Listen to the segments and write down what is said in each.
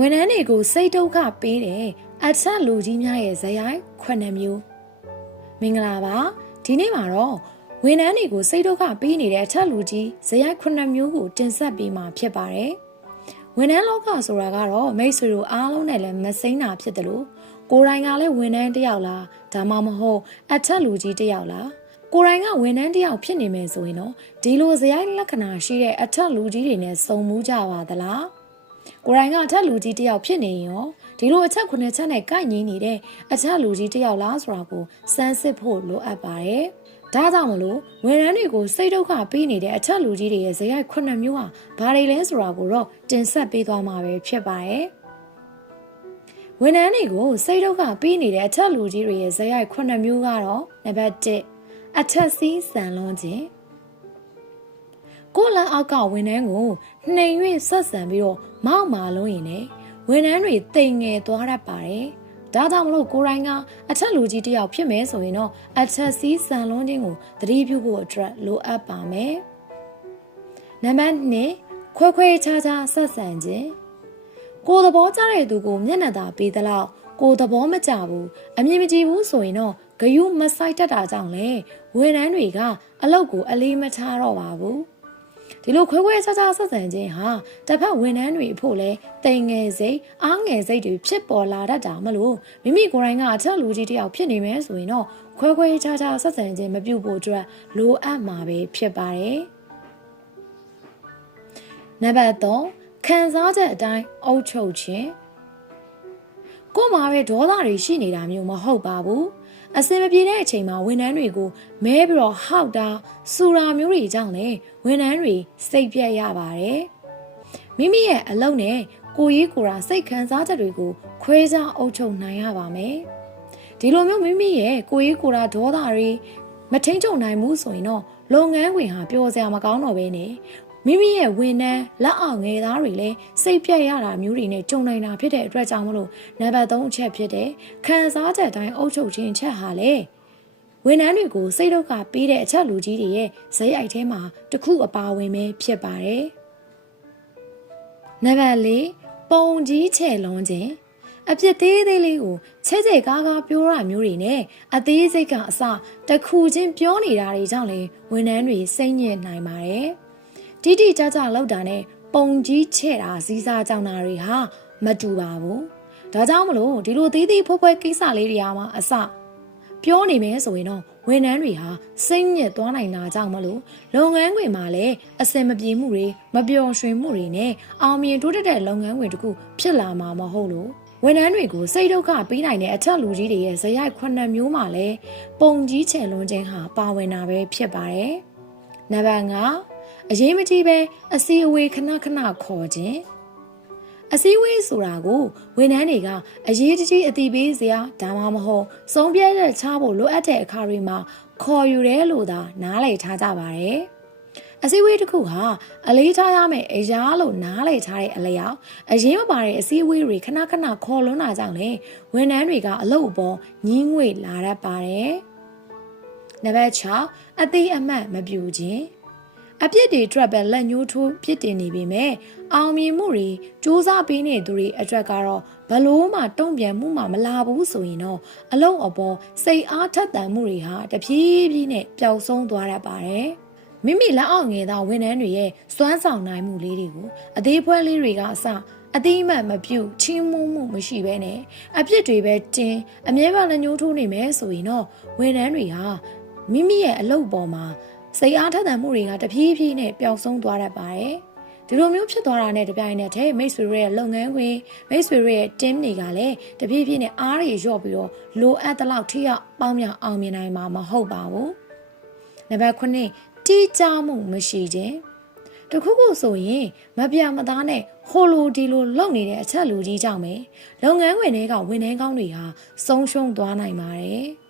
ဝန်ထမ်းတွေကိုစိတ်ဒုက္ခပေးတယ်အထက်လူကြီးများရဲ့ဇယိုင်းခုနှစ်မျိုးမင်္ဂလာပါဒီနေ့မှာတော့ဝန်ထမ်းတွေကိုစိတ်ဒုက္ခပေးနေတဲ့အထက်လူကြီးဇယိုင်းခုနှစ်မျိုးကိုတင်ဆက်ပေးမှာဖြစ်ပါတယ်ဝန်ထမ်းလောကဆိုတာကတော့မိတ်ဆွေတို့အားလုံးနဲ့လည်းမစိမ်းတာဖြစ်တယ်လို့ကိုယ်တိုင်ကလည်းဝန်ထမ်းတစ်ယောက်လားဒါမှမဟုတ်အထက်လူကြီးတစ်ယောက်လားကိုယ်တိုင်ကဝန်ထမ်းတစ်ယောက်ဖြစ်နေမယ်ဆိုရင်တော့ဒီလိုဇယိုင်းလက္ခဏာရှိတဲ့အထက်လူကြီးတွေနဲ့စုံမှုကြပါသလား ကိုယ်တိုင်ကအထက်လူကြီးတစ်ယောက်ဖြစ်နေရင်ရောဒီလိုအချက်ခုနှစ်ချက်နဲ့ကိုက်ညီနေတဲ့အထက်လူကြီးတစ်ယောက်လားဆိုတာကိုစမ်းစစ်ဖို့လိုအပ်ပါတယ်။ဒါကြောင့်မလို့ဝန်ထမ်းတွေကိုစိတ်ဒုက္ခပေးနေတဲ့အထက်လူကြီးတွေရဲ့ဇယိုက်ခုနှစ်မျိုးဟာဘာတွေလဲဆိုတာကိုတော့တင်ဆက်ပေးသွားမှာပဲဖြစ်ပါတယ်။ဝန်ထမ်းတွေကိုစိတ်ဒုက္ခပေးနေတဲ့အထက်လူကြီးတွေရဲ့ဇယိုက်ခုနှစ်မျိုးကတော့နံပါတ်1အထက်စီးစံလွန်ခြင်း ကိုယ်လန်အောက်ကဝန်ထမ်းကိုနှိမ်၍ဆက်ဆံပြီးတော့မောက်မာလုံးရင်လည်းဝန်ထမ်းတွေတိမ်ငယ်သွားတတ်ပါတယ်။ဒါကြောင့်မလို့ကိုယ်တိုင်ကအထက်လူကြီးတစ်ယောက်ဖြစ်မယ်ဆိုရင်တော့အထက်စီးစံလွန်းခြင်းကိုသတိပြုဖို့အတွက်လိုအပ်ပါမယ်။နံပါတ်2ခွဲခွဲခြားခြားဆက်ဆံခြင်းကိုယ်သဘောကျတဲ့သူကိုမျက်နှာသာပေးသလောက်ကိုယ်သဘောမကျဘူးအမြင်မကြည့်ဘူးဆိုရင်တော့ဂယုမဆိုင်တတ်တာကြောင့်လေဝန်ထမ်းတွေကအလုပ်ကိုအလေးမထားတော့ပါဘူး။ ဒီလိုခွဲခွဲခြားခြားဆက်ဆံခြင်းဟာတစ်ဖက်ဝန်ထမ်းတွေအဖို့လဲတိမ်ငယ်စိတ်အားငယ်စိတ်တွေဖြစ်ပေါ်လာတတ်တာမလို့မိမိကိုယ်တိုင်ကအထက်လူကြီးတစ်ယောက်ဖြစ်နေမယ်ဆိုရင်တော့ခွဲခွဲခြားခြားဆက်ဆံခြင်းမပြုတ်ဖို့အတွက်လိုအပ်မှာပဲဖြစ်ပါတယ်။နံပါတ်3ခံစားချက်အတိုင်းအုပ်ချုပ်ခြင်းကို့မှာပဲဒေါသတွေရှိနေတာမျိုးမဟုတ်ပါဘူး။ အစင်မပြေတဲ့အချိန်မှာဝန်ထမ်းတွေကိုမဲပြီးတော့ဟောက်တာစူတာမျိုးတွေကြောင့်လည်းဝန်ထမ်းတွေစိတ်ပြက်ရပါတယ်။မိမိရဲ့အလုပ်နဲ့ကိုယ်ရေးကိုယ်ရာစိတ်ခံစားချက်တွေကိုခွဲခြားအုပ်ချုပ်နိုင်ရပါမယ်။ဒီလိုမျိုးမိမိရဲ့ကိုယ်ရေးကိုယ်ရာဒေါသတွေမထိန်ချုပ်နိုင်ဘူးဆိုရင်တော့လုပ်ငန်းဝင်ဟာပျော်စရာမကောင်းတော့ဘဲနဲ့ မိမိရဲ့ဝန်ထမ်းလက်အောက်ငယ်သားတွေလည်းစိတ်ပြက်ရတာမျိုးတွေနဲ့ကြုံနိုင်တာဖြစ်တဲ့အတွက်ကြောင့်မလို့နံပါတ်3အချက်ဖြစ်တဲ့ခံစားချက်တိုင်းအုပ်ချုပ်ခြင်းချက်ဟာလေဝန်ထမ်းတွေကိုစိတ်ဒုက္ခပေးတဲ့အချက်လူကြီးတွေရဲ့ဇယိုက်ထဲမှာတစ်ခုအပါဝင်ပဲဖြစ်ပါတယ်နံပါတ်4ပုံကြီးချဲ့လွန်ခြင်းအပြစ်သေးသေးလေးကိုချဲ့ချဲ့ကားကားပြောတာမျိုးတွေနဲ့အသေးစိတ်ကအစတစ်ခုချင်းပြောနေတာတွေကြောင့်လေဝန်ထမ်းတွေစိတ်ညစ်နိုင်ပါတယ်။ တိတိကျကျလောက်တာနဲ့ပုံကြီးချဲ့တာစည်းစားကြောင်တာတွေဟာမတူပါဘူး။ဒါကြောင့်မလို့ဒီလိုသေးသေးဖွဲဖွဲကိစ္စလေးတွေအားမှာအစပြောနေမယ်ဆိုရင်တော့ဝန်ထမ်းတွေဟာစိတ်ညစ်သွားနိုင်တာကြောင့်မလို့လုပ်ငန်းခွင်မှာလည်းအစင်မပြေမှုတွေမပျော်ရွှင်မှုတွေနဲ့အောင်မြင်တိုးတက်တဲ့လုပ်ငန်းခွင်တစ်ခုဖြစ်လာမှာမဟုတ်လို့ဝန်ထမ်းတွေကိုစိတ်ဒုက္ခပေးနိုင်တဲ့အထက်လူကြီးတွေရဲ့ဇယိုက်ခုနှစ်မျိုးမှာလည်းပုံကြီးချယ်လွန်ခြင်းဟာပါဝင်တာပဲဖြစ်ပါတယ်။နံပါတ်5 အရေးမကြီးပဲအစီအဝေးခဏခဏခေါ်ခြင်းအစည်းအဝေးဆိုတာကိုဝန်ထမ်းတွေကအရေးတကြီးအတိပေးစရာဒါမှမဟုတ်စုံပြဲတဲ့ချဖို့လိုအပ်တဲ့အခါတွေမှာခေါ်ယူတယ်လို့သာနားလည်ထားကြပါတယ်။အစည်းအဝေးတစ်ခုဟာအလေးထားရမယ့်အရာလို့နားလည်ထားတဲ့အလျောက်အရေးမပါတဲ့အစည်းအဝေးတွေခဏခဏခေါ်လွန်းတာကြောင့်လေဝန်ထမ်းတွေကအလုပ်အပေါ်ညှင်းငွေလာတတ်ပါတယ်။နံပါတ်6အသေးအမှတ်မပြူခြင်း အပြစ်တွေအတွက်ပဲလက်ညှိုးထိုးပြစ်တင်နေပေမဲ့အောင်မြင်မှုတွေစူးစမ်းပေးနေသူတွေအတွက်ကတော့ဘလို့မှတုံ့ပြန်မှုမှမလာဘူးဆိုရင်တော့အလုံးအပေါ်စိတ်အားထက်သန်မှုတွေဟာတဖြည်းဖြည်းနဲ့ပျောက်ဆုံးသွားတတ်ပါတယ်မိမိလက်အောက်ငယ်သောဝန်ထမ်းတွေရဲ့စွမ်းဆောင်နိုင်မှုလေးတွေကိုအသေးဖွဲလေးတွေကအစအတိအမှတ်မပြုတ်ချီးမွမ်းမှုမရှိဘဲနဲ့အပြစ်တွေပဲတင်းအမြဲတမ်းလက်ညှိုးထိုးနေမယ်ဆိုရင်တော့ဝန်ထမ်းတွေဟာမိမိရဲ့အလုပ်ပေါ်မှာ စိတ်အားထက်သန်မှုတွေကတဖြည်းဖြည်းနဲ့ပျောက်ဆုံးသွားတတ်ပါတယ်။ဒီလိုမျိုးဖြစ်သွားတာနဲ့တပြိုင်နက်တည်းမိတ်ဆွေတွေရဲ့လုပ်ငန်းခွင်မိတ်ဆွေတွေရဲ့ team တွေကလည်းတဖြည်းဖြည်းနဲ့အားတွေလျော့ပြီးတော့လိုအပ်တဲ့လောက်ထိရောက်ပေါင်းမြောင်အောင်မြင်နိုင်မှာမဟုတ်ပါဘူး။နံပါတ်9တိကျမှုမရှိခြင်းတခုခုဆိုရင်မပြမသားနဲ့ဟိုလိုဒီလိုလုပ်နေတဲ့အချက်လူကြီးကြောင့်ပဲလုပ်ငန်းခွင်တွေကဝန်ထမ်းကောင်းတွေဟာဆုံးရှုံးသွားနိုင်ပါတယ်။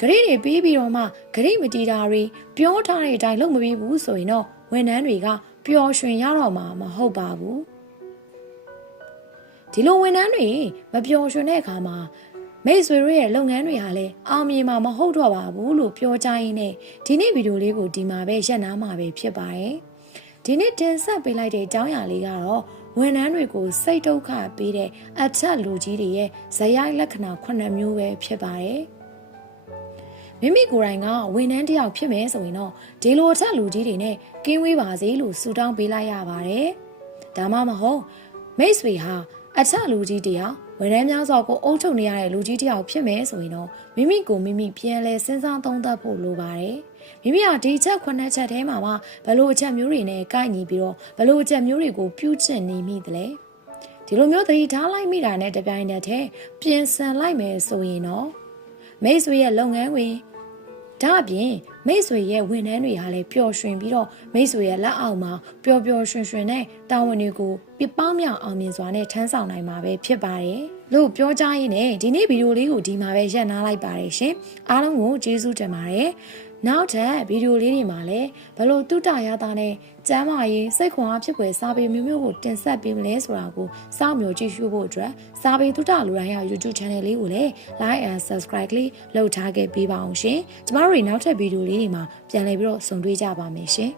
ဂရိတွေပြီးပြီးတော့မှဂရိမတီတာတွေပြောထားတဲ့အတိုင်းလုပ်မပြီးဘူးဆိုရင်တော့ဝန်ထမ်းတွေကပျော်ရွှင်ရတော့မှာမဟုတ်ပါဘူးဒီလိုဝန်ထမ်းတွေမပျော်ရွှင်တဲ့အခါမှာမိတ်ဆွေတို့ရဲ့လုပ်ငန်းတွေဟာလည်းအောင်မြင်မှာမဟုတ်တော့ပါဘူးလို့ပြောကြရင်းနဲ့ဒီနေ့ဗီဒီယိုလေးကိုဒီမှာပဲရပ်နားမှာပဲဖြစ်ပါတယ်ဒီနေ့တင်ဆက်ပေးလိုက်တဲ့အကြောင်းအရာလေးကတော့ဝဝန်ထမ်းတွေကိုစိတ်ဒုက္ခပေးတဲ့အထက်လူကြီးတွေရဲ့ဇယိုက်လက္ခဏာ9မျိုးပဲဖြစ်ပါတယ်။ မိမိကိုယ်တိုင်ကဝန်ထမ်းတစ်ယောက်ဖြစ်မယ်ဆိုရင်တော့ဒီလိုအထက်လူကြီးတွေနဲ့ကင်းဝေးပါစေလို့ဆုတောင်းပေးလိုက်ရပါတယ်။ဒါမှမဟုတ်မိတ်ဆွေဟာအထက်လူကြီးတယောက်ဝန်ထမ်းများစွာကိုအုပ်ချုပ်နေရတဲ့လူကြီးတယောက်ဖြစ်မယ်ဆိုရင်တော့မိမိကိုမိမိပြန်လဲစဉ်းစားသုံးသပ်ဖို့လိုပါတယ်။မိမိဟာဒီချက်ခုနှစ်ချက်ထဲမှာမှဘလို့အချက်မျိုးတွေနဲ့ကိုက်ညီပြီးတော့ဘလို့အချက်မျိုးတွေကိုပြုကျင့်နေမိသလဲ။ဒီလိုမျိုးသတိထားလိုက်မိတာနဲ့တပြိုင်နက်တည်းပြင်ဆင်လိုက်မယ်ဆိုရင်တော့မိတ်ဆွေရဲ့လုပ်ငန်းဝင် ဒါအပြင်မိတ်ဆွေရဲ့ဝန်ထမ်းတွေဟာလည်းပျော်ရွှင်ပြီးတော့မိတ်ဆွေရဲ့လက်အောက်မှာပျော်ပျော်ရွှင်ရွှင်နဲ့တာဝန်တွေကိုပြပောင်းမြောင်အောင်မြင်စွာနဲ့ထမ်းဆောင်နိုင်မှာပဲဖြစ်ပါတယ်လို့ပြောကြရင်းနဲ့ဒီနေ့ဗီဒီယိုလေးကိုဒီမှာပဲရပ်နားလိုက်ပါတယ်ရှင်အားလုံးကိုကျေးဇူးတင်ပါတယ် နောက်ထပ်ဗီဒီယိုလေးတွေမှာလည်းဘလို့တုတရတာနဲ့ကျမ်းမာရေးစိတ်ခွန်အားဖြစ်ွယ်စာပေမျိုးမျိုးကိုတင်ဆက်ပေးမလဲဆိုတာကိုစောင့်မျှော်ကြည့်ရှုဖို့အတွက်စာပေတုတလူတိုင်းရဲ့ YouTube Channel လေးကိုလည်း Like and Subscribe လေးလုပ်ထားခဲ့ပေးပါအောင်ရှင်ကျမတို့တွေနောက်ထပ်ဗီဒီယိုလေးတွေမှာပြန်လည်ပြီးတော့ဆုံတွေ့ကြပါမယ်ရှင်